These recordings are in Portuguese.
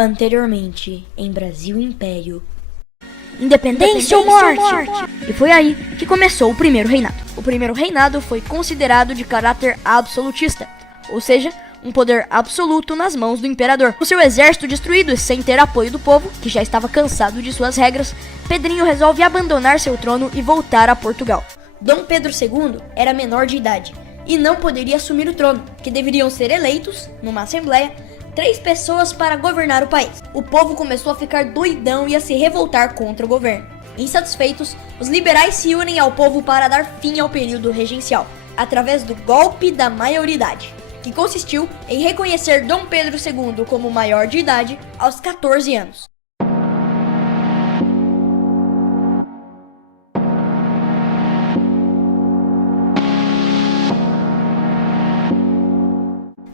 Anteriormente, em Brasil Império. Independência ou morte! E foi aí que começou o primeiro reinado. O primeiro reinado foi considerado de caráter absolutista, ou seja, um poder absoluto nas mãos do imperador. Com seu exército destruído e sem ter apoio do povo, que já estava cansado de suas regras, Pedrinho resolve abandonar seu trono e voltar a Portugal. Dom Pedro II era menor de idade e não poderia assumir o trono, que deveriam ser eleitos, numa assembleia, 3 pessoas para governar o país. O povo começou a ficar doidão e a se revoltar contra o governo. Insatisfeitos, os liberais se unem ao povo para dar fim ao período regencial, através do golpe da maioridade, que consistiu em reconhecer Dom Pedro II como maior de idade aos 14 anos.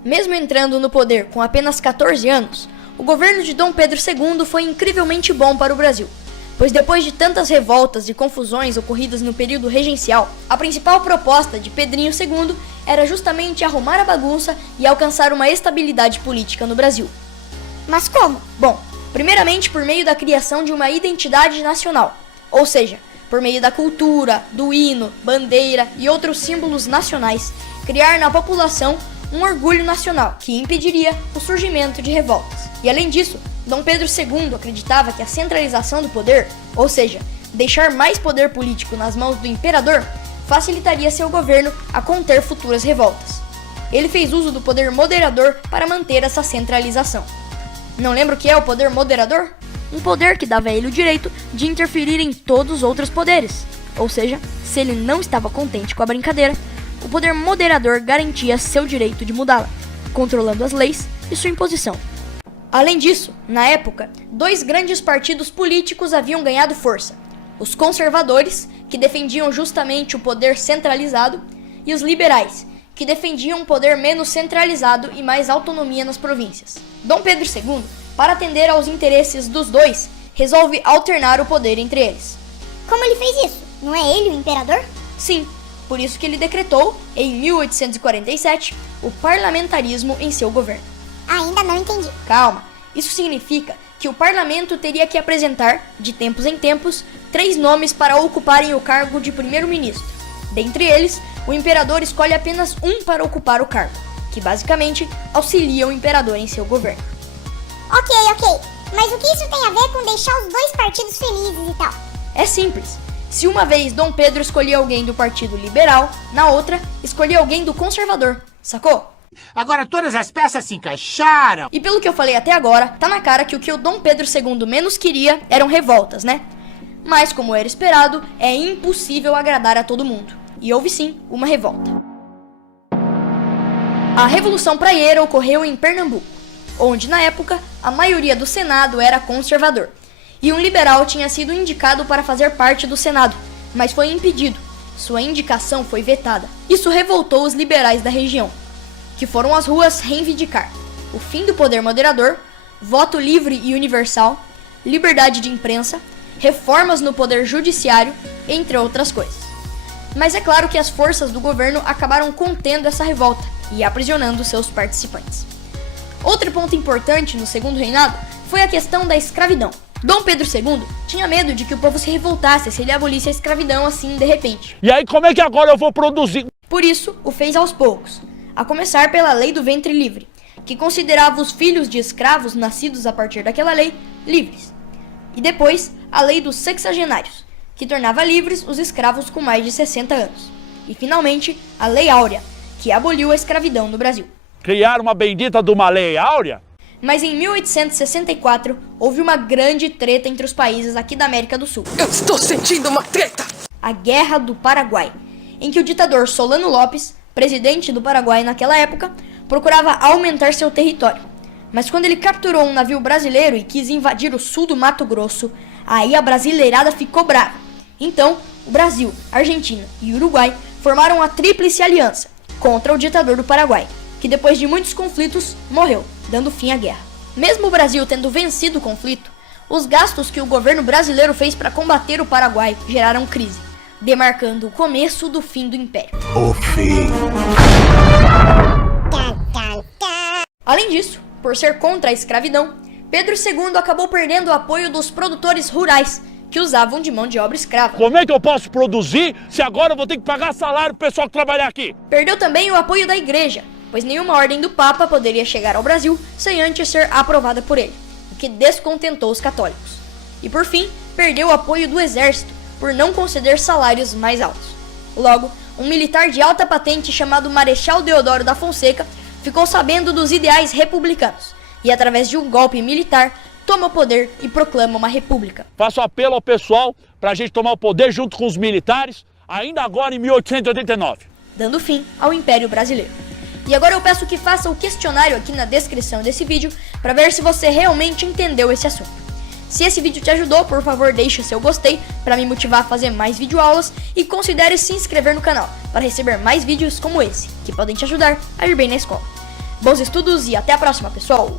Mesmo entrando no poder com apenas 14 anos, o governo de Dom Pedro II foi incrivelmente bom para o Brasil, pois depois de tantas revoltas e confusões ocorridas no período regencial, a principal proposta de Pedrinho II era justamente arrumar a bagunça e alcançar uma estabilidade política no Brasil. Mas como? Bom, primeiramente por meio da criação de uma identidade nacional, ou seja, por meio da cultura, do hino, bandeira e outros símbolos nacionais, criar na população um orgulho nacional que impediria o surgimento de revoltas. E além disso, Dom Pedro II acreditava que a centralização do poder, ou seja, deixar mais poder político nas mãos do imperador, facilitaria seu governo a conter futuras revoltas. Ele fez uso do poder moderador para manter essa centralização. Não lembra o que é o poder moderador? Um poder que dava a ele o direito de interferir em todos os outros poderes. Ou seja, se ele não estava contente com a brincadeira, o poder moderador garantia seu direito de mudá-la, controlando as leis e sua imposição. Além disso, na época, 2 grandes partidos políticos haviam ganhado força: os conservadores, que defendiam justamente o poder centralizado, e os liberais, que defendiam um poder menos centralizado e mais autonomia nas províncias. Dom Pedro II, para atender aos interesses dos dois, resolve alternar o poder entre eles. Como ele fez isso? Não é ele o imperador? Sim. Por isso que ele decretou, em 1847, o parlamentarismo em seu governo. Ainda não entendi. Calma, isso significa que o parlamento teria que apresentar, de tempos em tempos, 3 nomes para ocuparem o cargo de primeiro-ministro. Dentre eles, o imperador escolhe apenas um para ocupar o cargo, que basicamente auxilia o imperador em seu governo. Ok. Mas o que isso tem a ver com deixar os 2 partidos felizes e tal? É simples. Se uma vez Dom Pedro escolhia alguém do Partido Liberal, na outra, escolhia alguém do Conservador, sacou? Agora todas as peças se encaixaram. E pelo que eu falei até agora, tá na cara que o o Dom Pedro II menos queria eram revoltas, né? Mas, como era esperado, é impossível agradar a todo mundo. E houve sim uma revolta. A Revolução Praieira ocorreu em Pernambuco, onde na época a maioria do Senado era conservador. E um liberal tinha sido indicado para fazer parte do Senado, mas foi impedido. Sua indicação foi vetada. Isso revoltou os liberais da região, que foram às ruas reivindicar o fim do poder moderador, voto livre e universal, liberdade de imprensa, reformas no poder judiciário, entre outras coisas. Mas é claro que as forças do governo acabaram contendo essa revolta e aprisionando seus participantes. Outro ponto importante no segundo reinado foi a questão da escravidão. Dom Pedro II tinha medo de que o povo se revoltasse se ele abolisse a escravidão assim de repente. E aí como é que agora eu vou produzir? Por isso, o fez aos poucos, a começar pela lei do ventre livre, que considerava os filhos de escravos nascidos a partir daquela lei livres. E depois, a lei dos sexagenários, que tornava livres os escravos com mais de 60 anos. E finalmente, a Lei Áurea, que aboliu a escravidão no Brasil. Criar uma bendita de uma lei áurea? Mas em 1864, houve uma grande treta entre os países aqui da América do Sul. Eu estou sentindo uma treta! A Guerra do Paraguai, em que o ditador Solano Lopes, presidente do Paraguai naquela época, procurava aumentar seu território. Mas quando ele capturou um navio brasileiro e quis invadir o sul do Mato Grosso, aí a brasileirada ficou brava. Então, o Brasil, Argentina e Uruguai formaram a Tríplice Aliança contra o ditador do Paraguai, que depois de muitos conflitos, morreu, dando fim à guerra. Mesmo o Brasil tendo vencido o conflito, os gastos que o governo brasileiro fez para combater o Paraguai geraram crise, demarcando o começo do fim do Império. O fim. Além disso, por ser contra a escravidão, Pedro II acabou perdendo o apoio dos produtores rurais, que usavam de mão de obra escrava. Como é que eu posso produzir se agora eu vou ter que pagar salário pro pessoal que trabalhar aqui? Perdeu também o apoio da igreja, pois nenhuma ordem do Papa poderia chegar ao Brasil sem antes ser aprovada por ele, o que descontentou os católicos. E por fim, perdeu o apoio do exército, por não conceder salários mais altos. Logo, um militar de alta patente chamado Marechal Deodoro da Fonseca ficou sabendo dos ideais republicanos e, através de um golpe militar, toma o poder e proclama uma república. Faço apelo ao pessoal pra gente tomar o poder junto com os militares, ainda agora em 1889. Dando fim ao Império Brasileiro. E agora eu peço que faça o questionário aqui na descrição desse vídeo para ver se você realmente entendeu esse assunto. Se esse vídeo te ajudou, por favor deixe seu gostei para me motivar a fazer mais videoaulas e considere se inscrever no canal para receber mais vídeos como esse, que podem te ajudar a ir bem na escola. Bons estudos e até a próxima, pessoal!